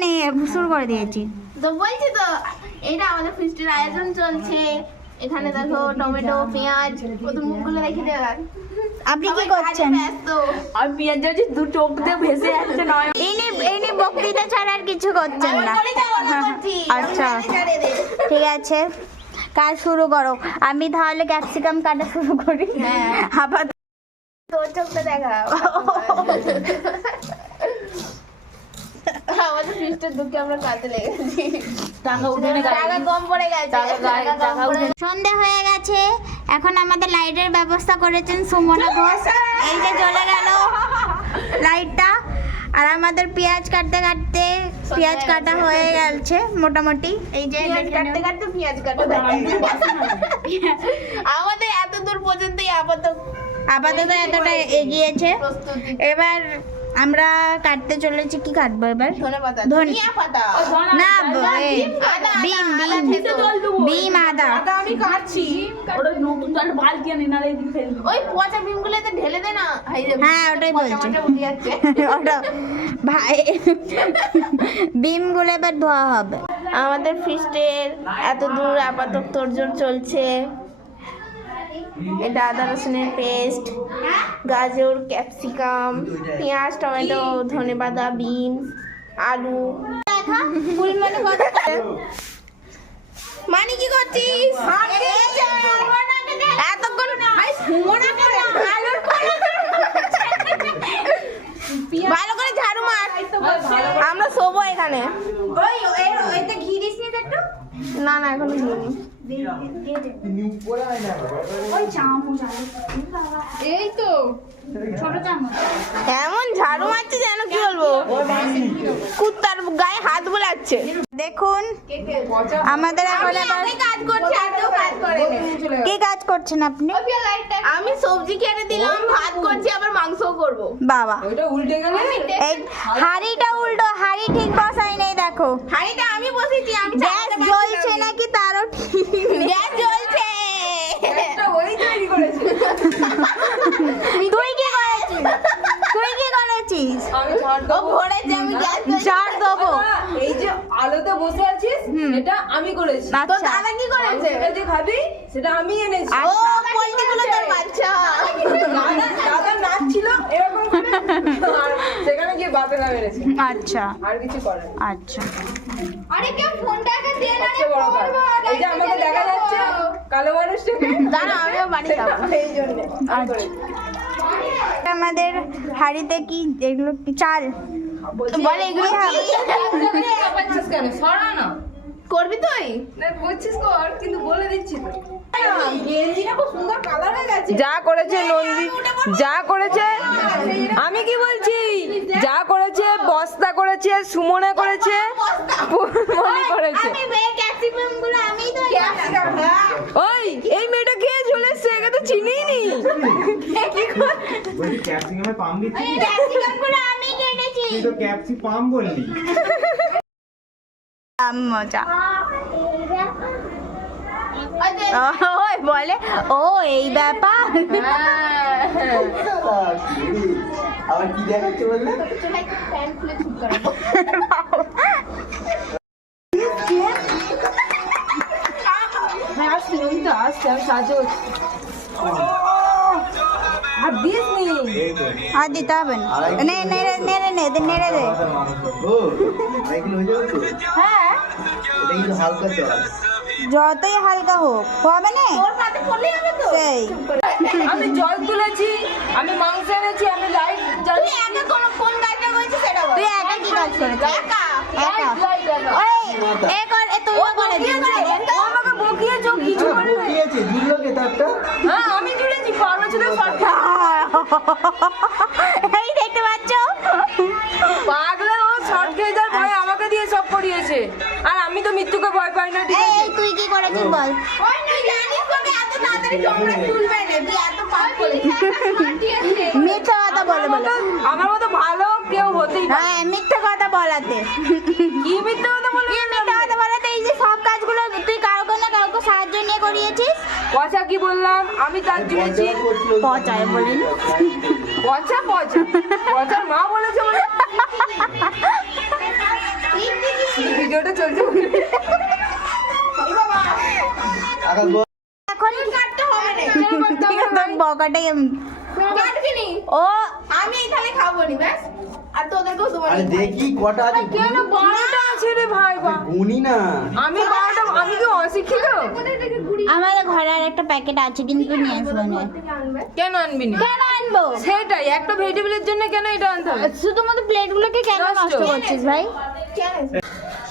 নে শুরু করে দিয়েছি তো বলছি তো এটা আমাদের ফিস্টের আয়োজন চলছে। এখানে দেখো টমেটো পেঁয়াজ প্রথম মুখগুলো রেখে দেওয়া। আপনি কি করছেন? আর পেঁয়াজ যাচ্ছে দু চোখ দিয়ে ভেসে যাচ্ছে নয়। ইনি বক্তৃতা ছাড়া আর কিছু করছেন না। আচ্ছা ঠিক আছে, কাজ শুরু করো। আমি তাহলে ক্যাপসিকাম কাটা শুরু করি। আবার তোর চোখটা দেখা। আমাদের ফিস্টের দুঃখে আমরা কাজে লেগেছি। টাকা কম পড়ে গেছে। সন্ধে হয়ে গেছে, এখন আমাদের লাইটের ব্যবস্থা করেছেন সুমনা ঘোষ। এই যে জ্বলে গেল লাইটটা। আর আমাদের পেঁয়াজ কাটতে কাটতে পেঁয়াজ কাটা হয়ে গেছে মোটামুটি। এই যে কাটতে কাটতে পেঁয়াজ কাটা আমাদের এত দূর পর্যন্তই আপাতত এতটা এগিয়েছে। এবার আমরা কাটতে চলেছি। কি কাটবো এবার? ধনিয়া পাতা না, বিম আদা। আমি কাটছি। ওটা নতুন বালতি আনি না ওই পচা বিমগুলোতে ঢেলে দে না। হ্যাঁ ওটাই বলছি। ওটা ভাই বিমগুলো এবার ধোয়া হবে। আমাদের ফিস্টের এত দূর আপাতত তোড়জোড় চলছে। এটা আদা রসুনের পেস্ট, গাজর, ক্যাপসিকাম, পেঁয়াজ, টমেটো, ধনেপাতা, বিনস, আলু। মানি কি করছিস? এতক্ষণ ভালো করে ঝাড়ু মার, আমরা শোবো এখানে। না না এখনো দিইনি। এই তো ছোট চামচ। এমন ঝাড়ু মারছে যেন কি বলবো, কুত্তার গায়ে হাত বোলাচ্ছে। দেখুন আমাদের এখন কাজ করছে আর কেউ কাজ করে না। কি কাজ করছেন আপনি? আমি সবজি কেটে দিলাম, ভাত করছি, আবার মাংসও করব। বাবা ওটা উল্টে গেলে এই হাড়িটা উল্টো, হাড়ি ঠিক বসাই নেই। দেখো হাঁড়িটা আমি বসেছি। আমি গ্যাস জ্বলছে নাকি তারও ঠিক। গ্যাস জ্বলছে। একটা ওই তৈরি করেছে। তুই কি করেছিস? তুই কি করেছিস? আমি ঝাড় ও দেবো। ভরেছে, আমি গ্যাস ঝাড় দেবো। এই যে আলোতে বসে আছিস এটা আমি করেছি। তো আচ্ছা দাদা কি করেছে? সেটা যে খাবি সেটা আমি এনেছি। ও পল্টিগুলো তোর বাচ্চা। দাদা নাচছিল এরকম করে আর সেখানে গিয়ে বাতেরা মেরেছে। আচ্ছা আর কিছু করে না। আচ্ছা আরে কেউ ফোনটাকে দিয়ে না সবচেয়ে বড় কথা, এই যে আমাকে দেখা যাচ্ছে কালো মানুষটাকে, দাঁড়া আমিও বাড়ি যাবো। এই জন্য আমাদের হাড়িতে কি এগুলো কি চাল? বলে এগুলো পাচ্ছিস কেন? সরা না। করবি তুই? না করছিস কর, কিন্তু বলে দিচ্ছি তো। গেঞ্জিটা খুব সুন্দর কালার হয়ে গেছে। যা করেছে নন্দী, যা করেছে আমি কি বলছি, যা করেছে বস্তা করেছে, সুমনা করেছে, মনি করেছে। আমি ক্যাপসিকামগুলো আমিই তো ওই এই মেয়েটা কে চলে এসছে, একে তো চিনিই নি। বলছি ক্যাপসিকামে পাম দিচ্ছি। ক্যাপসিকামগুলো আমি কেটেছি। তুই তো ক্যাপসিকাম বললি। মজা ওই বলে ও এই ব্যাপার। আবার কি দেখাচ্ছে বললে? আসতে নন্দিতা আসতে, আমি সাহায্য করছি। আর দিস নি। আর দিতে হবে না। নেড়ে দে। ও সাইকেল হয়ে যাবে তো? হ্যাঁ এটা কিন্তু হালকা চল। যতই হালকা হোক হবে না সেই। আমি জল তুলেছি, আমি মাংস এনেছি, আমি লাইট জ্বালিয়ে কোন কাজটা করেছিস সেটা বল। তুই একা কি কাজ করেছিস? একা তুইও করে দিয়েছিস। ও আমাকে বকিয়েছো কিছু করে নাই। কি আছে জুড়লো কে তারটা? হ্যাঁ আমি জুড়েছি, পাগল ছিল শর্ট। এই দেখতে পাচ্ছ পাগলে ও শর্ট খেয়ে যাওয়ার ভয় আমাকে দিয়ে সব করিয়েছে। আর আমি তো মৃত্যুকে ভয় পাই না, ঠিক আছে? এই তুই কি করেছিস বল? ওই তুই জানিস তোকে এত তাড়াতাড়ি তোমরা তুলবে না, তুই এত পাপ করেছিস। মিথ্যা কথা বলে বলে। আমার মতো ভালো কেউ হতেই পারে। হ্যাঁ মিথ্যা কথা বলাতে। কি মিথ্যে কথা বলে? মিথ্যা কথা বলাতে এই যে সব কাজগুলো তুই কাউকে না কাউকে সাহায্য নিয়ে করিয়েছিস। পচা কি বললাম? আমি তার জুড়েছি। পচায় বলিনি। পচা পচার মা বলেছে বলে চলছে আকাশ বল। এখন কাটতে হবে না তোর বকাটাই কাটবিনি ও আমি এখানে খাবো নি ব্যাস আর তোদেরকেও দেবো আরে দেখি কটা আছে কেন 12টা আছে রে ভাই বা গুনি না। আমি 12টা আমি কি অশিক্ষিত আমাদের ঘরে আর একটা প্যাকেট আছে কিন্তু নিয়ে আসবো না কেন আনবি না কেন আনবো সেটাই একটা ভেজিটেবলের জন্য কেন এটা আনতে হবে শুধুমাত্র প্লেটগুলোকে কেন নষ্ট। নষ্ট করছিস ভাই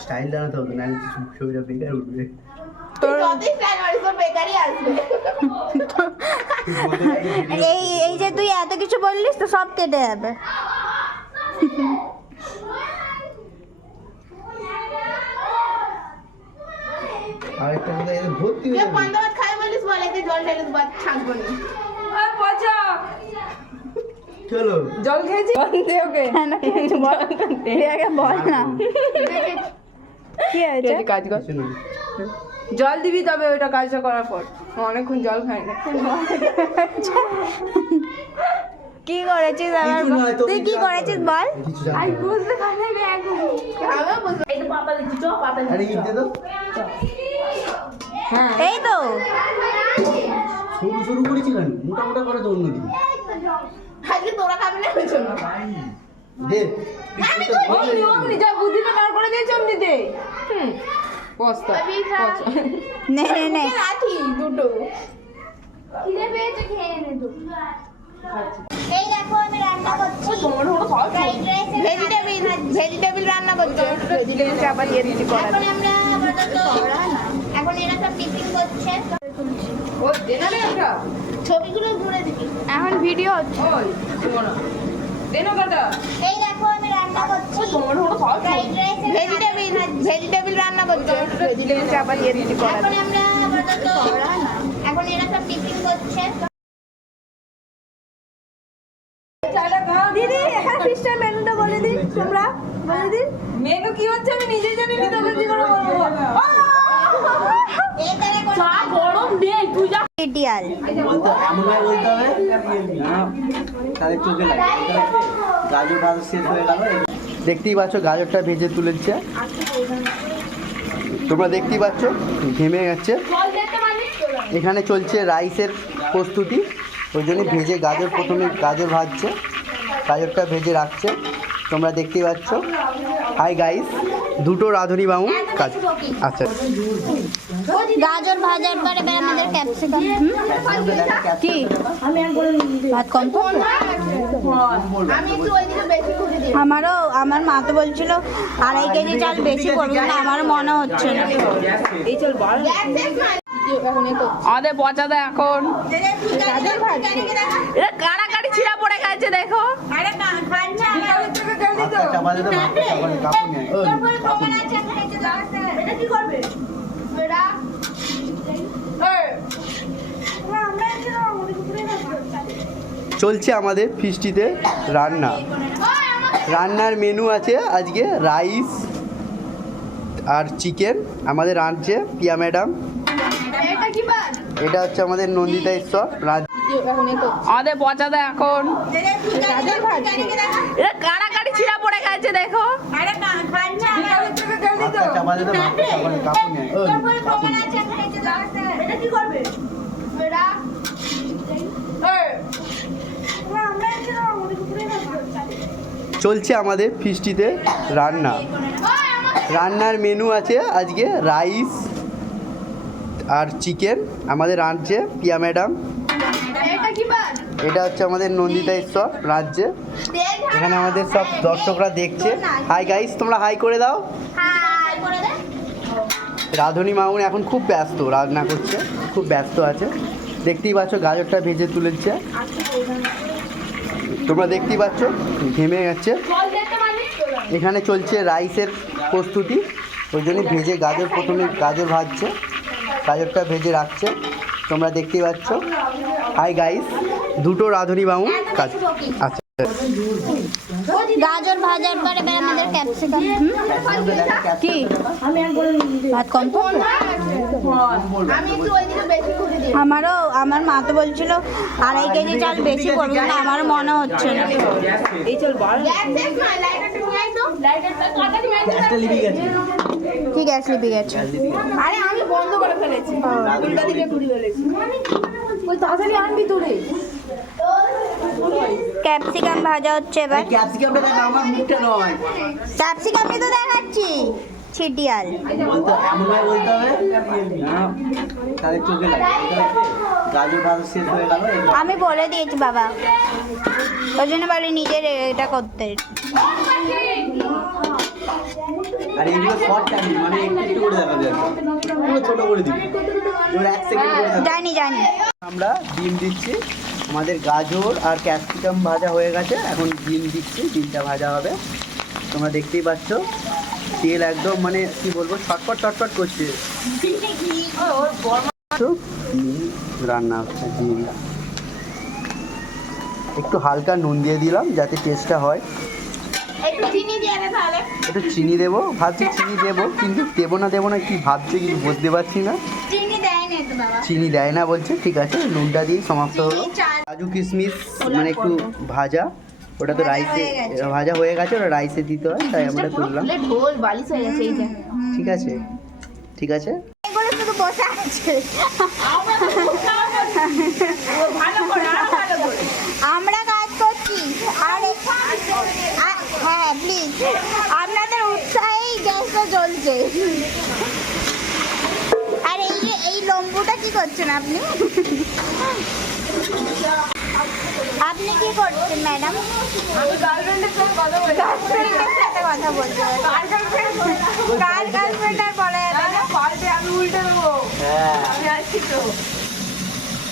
স্টাইল দাঁড়াতে হবে নাহলে ছবিটা বেকার উঠবে। যতই স্টাইল মারিস তোর বেকারই আসবে এই এই যে তুই এত কিছু বললিস তো সব কেটে যাবে আরেকটা কোথায় এদের ভর্তি হয়ে যে যাবে। পান্তা ভাত খাই বলিস বলে যে জল ঢেলে ভাত থাকবো না পচা চলো জল খেয়েছি বল দে ওকে বল না কি হয়েছে কাজ কর কিছু না। জল দিবি তবে ওইটা কাজটা করার পর অনেকক্ষণ জল খাই না কি করেছিস আবার কিছু নয়, তুই কি করেছিস বল কিছু জানি না। বুঝতে পারলে একদম আমিও বুঝতে এই তো পাতা দিচ্ছি চ পাতা আরে ইট দে তো। হ্যাঁ এই তো শুরু শুরু করেছি কেন? মোটা মোটা করে তো অন্যদিন। আজকে তোরা খাবি না ওই জন্য দে। অমনি যা বুদ্ধিটা বার করে দিয়েছে অমনিতে পস্তা পচা নে নে নে লাঠি দুটো এই দেখো আমি রান্না করছি ভেজিটেবিল রান্না করছে ভেজিটেবিল চাপা দিয়ে দিচ্ছি এখন আমরা আপাতত এখন এরা সব টিফিন করছে ও দেনা রে ওটা ছবিগুলো ঘুরে দিবি এখন ভিডিও হচ্ছে ওই তোমার দেনা কাটা এই দেখো আমি রান্না করছি ভেজিটেবিল রান্না করছে ভেজিটেবিল চাপা দিয়ে দিচ্ছি এখন আমরা আপাতত এখন এরা সব টিফিন করছে দিদি এখন ফিশটার মেনুটা বলে দিন তোমরা বলে দিন মেনু কি হচ্ছে আমি নিজে জানি না তোকে কি করে বলবো এই তারে চা গরম দে তুই যা ইডিয়াল বলতে এমন ভাবে বলতে হবে না, তাদের চোখে লাগে। গাজর ভাজা শেষ হয়ে গেল। দেখতেই পাচ্ছ গাজরটা ভেজে তুলেছে, তোমরা দেখতেই পাচ্ছ ঘেমে গেছে। এখানে চলছে রাইসের প্রস্তুতি, ওই জন্য ভেজে গাজর প্রথমে গাজর ভাজছে, গাজরটা ভেজে রাখছে, তোমরা দেখতেই পাচ্ছ। হাই গাইস, দুটো রাঁধুনি বামু কাজ। আচ্ছা গাজর ভাজার পরে এবার আমাদের ক্যাপসিকাম কি ভাত কম তো? আমি একটু ওইদিকে বেশি খুঁজে দিই আমার মা তো বলছিল 2.5 কেজি চাল বেশি করবে না, আমারও মনে হচ্ছে না। এই চল বল আদে পচা দে এখন এটা কাড়াকাড়ি ছিঁড়া পড়ে গেছে দেখো ভাতটা চাপা দিতে ভাতটা চাপা দিতে কাপড় নেই। ওই, কাপড় নেই। এটা কি করবে এটা চলছে আমাদের ফিস্টিতে রান্না। রান্নার মেনু আছে আজকে রাইস আর চিকেন আমাদের রাঁধছে পিয়া ম্যাডাম। এটা কি বার এটা হচ্ছে আমাদের নন্দিতা ঈশ্বর আদে পচা দে এখন এটা কাড়াকাড়ি ছিঁড়া পড়ে গেছে দেখো ভাতটা চাপা দিতে ভাতটা চাপা দিতে কাপড় নেই। ওই, কাপড় নেই। এটা কি করবে এটা চলছে আমাদের ফিস্টিতে রান্না। রান্নার মেনু আছে আজকে রাইস আর চিকেন আমাদের রাঁধছে পিয়া ম্যাডাম। এটা কি বার এটা হচ্ছে আমাদের নন্দিতা ঈশ্বর রাঁধছে। এখানে আমাদের সব দর্শকরা দেখছে। হাই গাইস, তোমরা হাই করে দাও। হাই করে দে। রাঁধুনি মামুন এখন খুব ব্যস্ত, রান্না করছে, খুব ব্যস্ত আছে। দেখতেই পাচ্ছ গাজরটা ভেজে তুলেছে, তোমরা দেখতেই পাচ্ছ ঘেমে গেছে। এখানে চলছে রাইসের প্রস্তুতি, ওই জন্য ভেজে গাজর প্রথমে গাজর ভাজছে, গাজরটা ভেজে রাখছে, তোমরা দেখতেই পাচ্ছ। হাই গাইস, দুটো রাঁধুনি বামু কাজ। আচ্ছা গাজর ভাজার পরে এবার আমাদের ক্যাপসিকাম কি ভাত কম তো? আমার মা তো বলছিল 2.5 কেজি চাল বেশি করবো, কিন্তু আমারও মনে হচ্ছে না। কি গ্যাস লিপে গেছে? আরে আমি বন্ধ করে ফেলেছি, উল্টা দিকে ঘুরে ফেলেছি। ওই তাড়াতাড়ি আনবি তোরে। ক্যাপসিকাম ভাজা হচ্ছে এবার। ক্যাপসিকামটা দেখ, আমার মুখটা নয়। ক্যাপসিকামই তো দেখাচ্ছি, ছিটিয়াল। বলতে এমন ভাবে বলতে হবে না, তাদের চোখে লাগে। গাজর ভাজা শেষ হয়ে গেল। আমি বলে দিয়েছি বাবা, ওই জন্য বলে নিজের এটা করতে। আর এগুলো শর্ট টাইম, মানে একটু একটু করে দেখাবে, পুরো ছোট করে দিবি, এবার 1 সেকেন্ড করে দেখাবে। জানি আমরা ডিম দিচ্ছি, আমাদের গাজর আর ক্যাপসিকাম ভাজা হয়ে গেছে, এখন ডিম দিচ্ছি, ডিমটা ভাজা হবে। তোমরা দেখতেই পাচ্ছ তেল একদম মানে কি বলবো ছটপট ছটপট করছে। রান্না হচ্ছে ডিম, একটু হালকা নুন দিয়ে দিলাম যাতে টেস্টটা হয়। একটু চিনি দিয়ে দে তাহলে। একটু চিনি দেবো, ভাবছি চিনি দেবো, কিন্তু দেবো না কি ভাবছি কিন্তু বুঝতে পারছি না। চিনি দেয় না তো বাবা। চিনি দেয় না বলছে, ঠিক আছে নুনটা দিয়ে সমাপ্ত হলো। কাজু কিশমিশ মানে একটু ভাজা, ওটা তো রাইসে ভাজা হয়ে গেছে, ওটা রাইসে দিতে হয়, তাই আমরা তুললাম। ঢোল বালিশ হয়ে গেছে এইটা। ঠিক আছে ঠিক আছে। এগুলো শুধু বসে আছে। আমরা কাজ করছি আর হ্যাঁ প্লিজ আপনাদের উৎসাহেই গ্যাসটা জ্বলছে। আর এই লম্বুটা কি করছেন আপনি? আপনি কি করছেন ম্যাডাম? আমি গার্লফ্রেন্ডের সাথে কথা বলছি। গার্লফ্রেন্ডের সাথে কথা বলছেন? কার গার্লফ্রেন্ড আর বলা যাবে না? পাল্টে আমি উল্টে দেবো। আমি আসছি তো।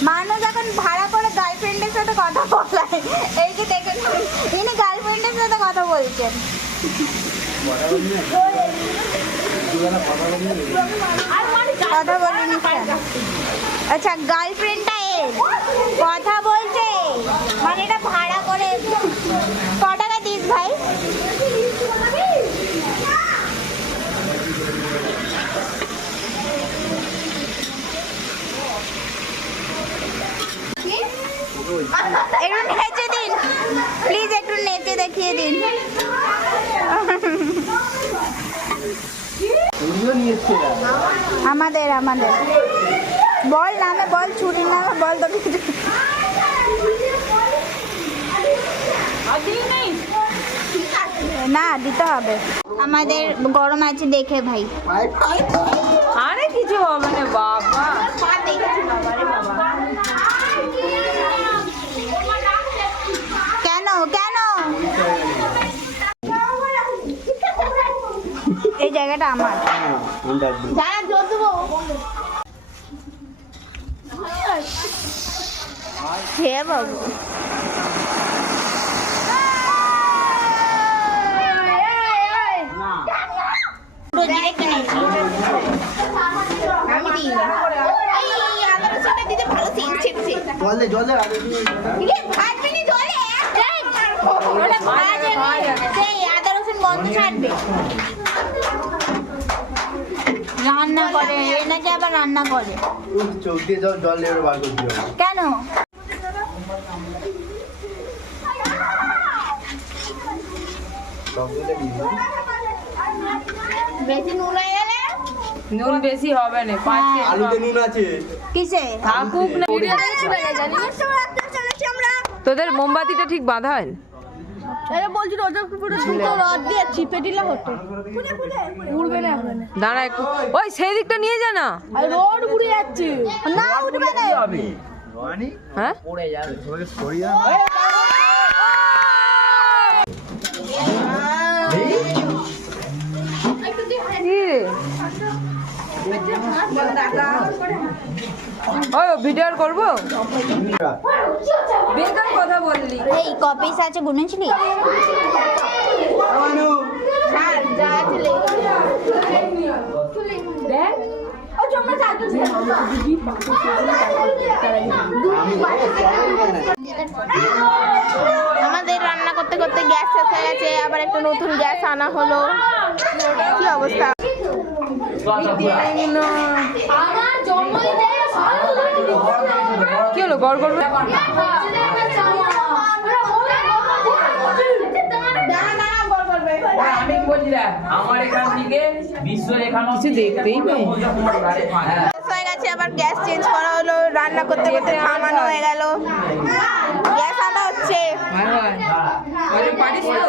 মানুষ এখন ভাড়া করে গার্লফ্রেন্ডের সাথে কথা বলায়, এই যে দেখেন ইনি গার্লফ্রেন্ডের সাথে কথা বলছেন। কথা বলিনি কেন? আচ্ছা গার্লফ্রেন্ডটা এর কথা বলছে, মানে এটা ভাড়া করে। ক টাকা দিস ভাই? একটু নেচে দিন প্লিজ, একটু নেচে দেখিয়ে দিন। আমাদের বল নামে বল, ছুরির নামে বল, তো কিছু না দিতে হবে। আমাদের গরম আছে দেখে ভাই। আরে কিছু হবে না বাবা। কেন কেন এই জায়গাটা আমার। দাঁড়া জোর দেবো। হে বাবু আমি দিই না। এই আদা রসুনটা দিতে ভালো সেন্ট ছেড়েছে। জল দে ইয়ে ভাজবি নি জলে। ওটা ভাজে সেই আদা রসুন গন্ধ ছাড়বে। রান্না করে এনাকে আবার রান্না করে চোখ দিয়ে জল দিয়ে বার করতে হবে। কেন? বেশি নুন হয়ে গেলে নুন বেশি হবে না, 5 আলুতে নুন আছে। কিসে? থাকুক না। তোদের মোমবাতিটা ঠিক বাঁধা হয় না? বলছি রোজা পুরো দুটো রড দিয়ে চিপে দিলে হতো। উড়বে না এখন। দাঁড়া একটু, ওই সেই দিকটা নিয়ে যা না। আর রড উড়ে যাচ্ছে। না উঠবে না। হ্যাঁ ওই ভিডিও করবো, বেকার কথা বললি। এই কপিস আছে গুনেছিলি? দেখ আমাদের হয়ে গেছে, আবার একটা নতুন গ্যাস আনা হলো। কি অবস্থা? কি হলো গড় গড়? আমার এখান থেকে বিশ্বরেখা কিছু দেখতেই পাই। হয়ে গেছে, আবার গ্যাস চেঞ্জ করা হলো, রান্না করতে করতে থামানো হয়ে গেল, গ্যাস আনা হচ্ছে। পারিস তো?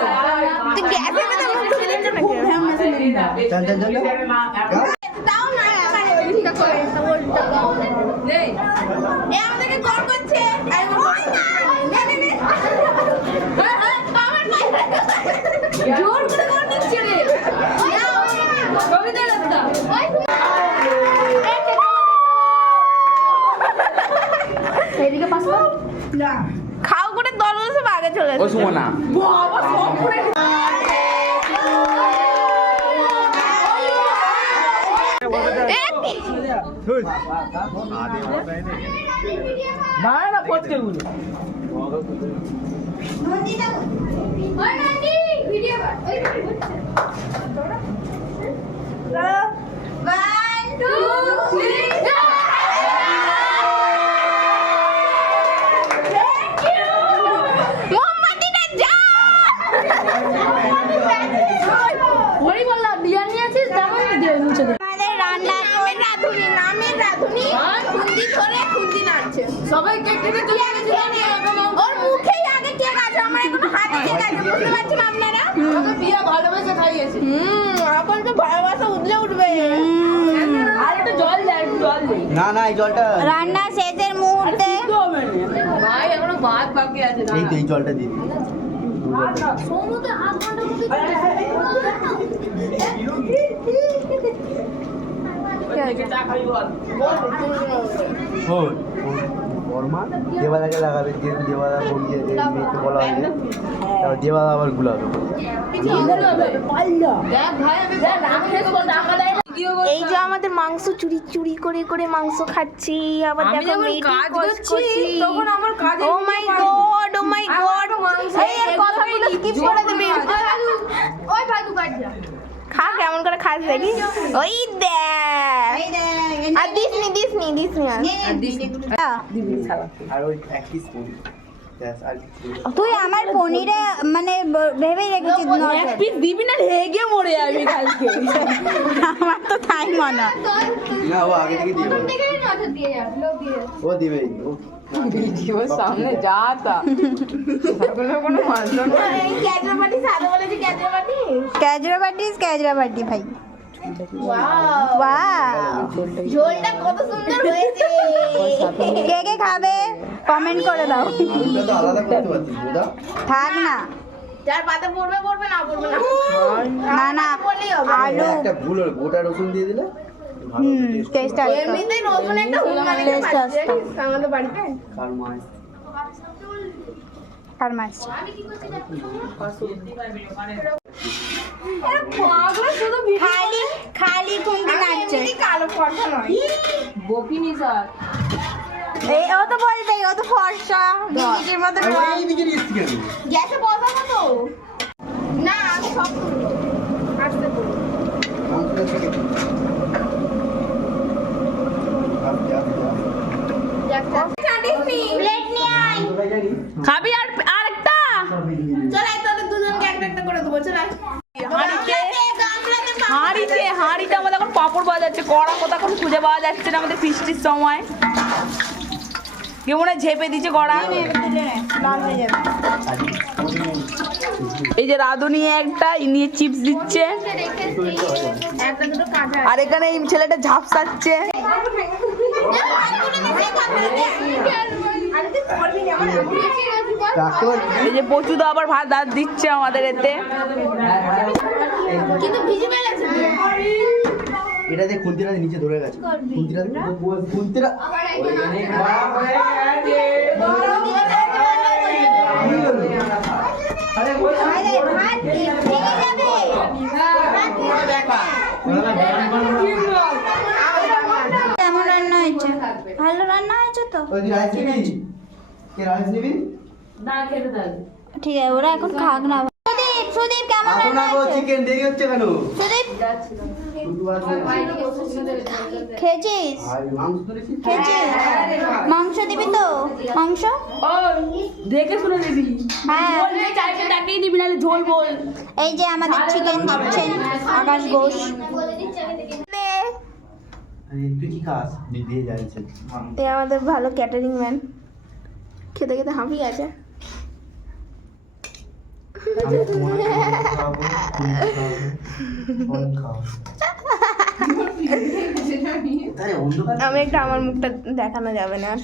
তুই গ্যাস এনে তো মুখ ধুয়ে দিচ্ছ নাকি? চল চল চল দাও না, ঠিক করে এ আমাদেরকে কল করছে। আরে নে নে নে, আমার জোর করে কল দিচ্ছে রে। কবিতা রাস্তা এদিকে পাস কর না, খাও করে দল সব আগে চলে ও সুমনা বাবা সব করে না পড়তে গুলো আমাদের রান্না নামের রাধুনি খুন্দি ধরে খুন্দি নাড়ছে। সবাই কেক কেটে চলে গেছিল, ওর মুখেই আগে কেক আছে, আমার এখনো হাতে কেক আছে, বুঝতে পারছেন আপনারা? ওকে বিয়ে ভালোবেসে খাইয়েছে। এখন তো ভালোবাসা উঠলে উঠবে। আর একটু জল দে, একটু জল দে। না না এই জলটা রান্না শেষের মুহূর্তে ভাই এখনো ভাত বাকি আছে। এই তো এই জলটা দিয়ে দিই। বর্মা দেওয়ালাকে লাগাবে, যেহেতু দেওয়ালা বলছে মেয়েকে বলা হয়েছে, দেওয়ালা আবার গুলাবে। এই যে আমাদের মাংস চুরি চুরি করে করে মাংস খাচ্ছি, আবার দেখো মেয়েটি কষ্ট করছি। তখন আমার কাজ ও মাই গড, ও মাই গড, এই এর কথাগুলো স্কিপ করে দিবি। ওই ভাই তুই কাট যা, খা কেমন করে খাস দেখি। ওই দেখ, আর দিস নি আর ওই এক পিস পনির, ব্যাস, আর কিছু না। তুই আমার পনিরে মানে ভেবেই রেখেছিস নজর। দিবি না রেগে মরে যাবি কালকে। আমার তো তাই মনে হয়। না ও আগে থেকে দিয়ে দেবে। ও দিবেই ও ভিডিওর সামনে যা তা কোনো মানলো না। এই ক্যাজরাবাটি সাদা বলেছি, ক্যাজরাবাটি। ক্যাজরাবাটি ভাই। ওয়াও, ঝোলটা কত সুন্দর হয়েছে। কে কে খাবে কমেন্ট করে দাও। আলুটা তো আলাদা করতে পারছিস বুদা। থাক না, যার পাতে পড়বে পড়বে, না পড়বে না। না না বললেই হবে। আলু একটা ভুল হলো, গোটা রসুন দিয়ে দিলে ভালো টেস্ট আসতো। এমনিতেই রসুন একটা হুমড়ি Taste খাচ্ছে আসতো। আমাদের বাড়িতে। আর মাছ আর মাছ খালি খালি খুন্তি নাচছে। কালো ফর্সা নয়। বকিনি স্যার এই ও তো বলবে ও তো ফর্সা ডিজিটির মতো। এইদিকে নিয়ে এসছি কেন? গ্যাসে বসাবো তো? না আমি সব তুলবো, আসতে তুলবো। মাংসটা থেকে দিই। আস্তে আস্তে প্লেট নিয়ে আয়। খাবি আর আরেকটা চল এই তোদের দুজনকে একটা একটা করে দেবো, চল আয়। হাঁড়িতে আমাদের এখন পাপড় পাওয়া যাচ্ছে, কড়া কোথা এখন খুঁজে পাওয়া যাচ্ছে না আমাদের ফিস্টির সময়। কেমন ঝেপে দিচ্ছে কড়া। এই যে রাধুনি একটা নিয়ে চিপস দিচ্ছে, একটা দুটো কাটা। আর এখানে এই ছেলেটা ঝাপসাচ্ছে। রাখতে পারবি? এই যে পচুদা আবার ভাত দাঁত দিচ্ছে আমাদের এতে। কিন্তু ভিজে ফেলেছে। এটা দিয়ে খুন্তিটা নিচে ধরে গেছে, খুন্তিটা খুন্তিটা কেমন রান্না হয়েছে? ভালো রান্না হয়েছে তো? ওই রাইস নিবি? কে রাইস নিবি? ঠিক আছে, ওরা এখন খাক না। প্রদীপ সুদীপ কেমন আসো না গো, হয়েছে? চিকেন দেরি হচ্ছে কেন? সুদীপ শুধু আসো। খেয়েছিস? আর মাংস তুলেছিস? খেয়েছিস? মাংস দিবি তো? মাংস? দেখে শুনে দিবি হ্যাঁ। বললে চাইছে তাকেই দিবি নাহলে ঝোল বল এই যে আমাদের চিকেন দিচ্ছেন আকাশ ঘোষ। আরে তুই কি খাস? দিয়ে যাচ্ছে। এ আমাদের ভালো ক্যাটারিং ম্যান, খেতে খেতে হাঁপিয়ে গেছে। আমি তোমার খাওয়াবো, তুমি খাওয়াবে, ফোন খাওয়াবো। তাই অন্ধকার আমি একটা আমার মুখটা দেখানো যাবে না আর।